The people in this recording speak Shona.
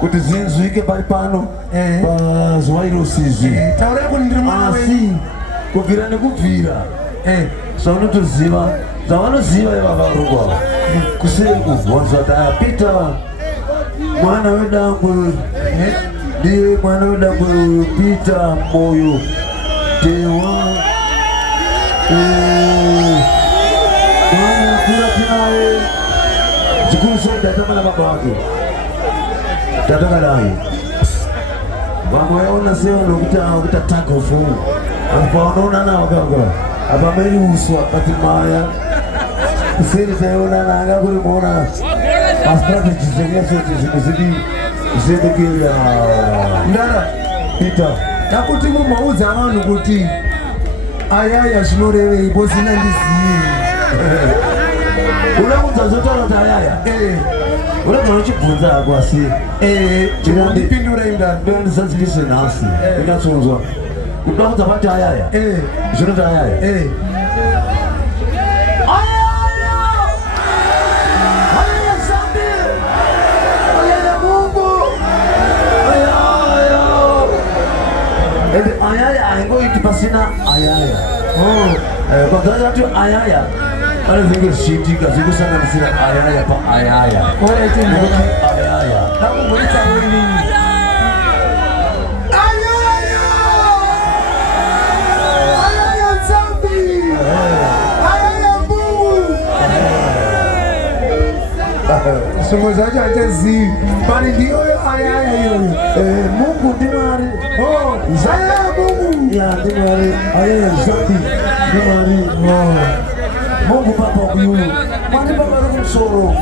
kuti zinzwike pali pano pazuva ilo sizvi asi kubvira nekubvira saunotoziva zvavanoziva ivavavarungwa kuseri kuvhonzwa tapita mwana wedangwe ndiye mwana wedangwe uyu Peter Moyo tewa mwana kura tinaye chikuru sodatamana baba wake tatakadai vamwe yaona sevanokuta tagofu apa vanoonana vakanga apa meni uswa kati maya kuseri taionana anga kuri muona astrategies zvekasoti zvinhu zidi zvedekera ndara Peter takuti mumaudza vanhu kuti ayaya zvinorevei bosina ndizivi unaudza zotaura kuti ayaya urega uchibvunza hako asi ndipindura ndandizadzikise nhasi ndinyatsonzwa udaudza pati ayaya zvinoti ayaya ayaya aingoiti pasina ayaya kwadzati ayaya pane zvinenge zvichiitika zvekusanganisira ayaya paayaya nokuti ayaya takumboitsaoinini ayaya ayaya nzambi ayaya mbungu zvimwe zvacho hatizivi pani ndiyoyo ayaya iyoyo mungu ndimari zaya mungu ya ndimari ayaya nzambi ndimari Mungu Baba kuyulu mani baba kumsoro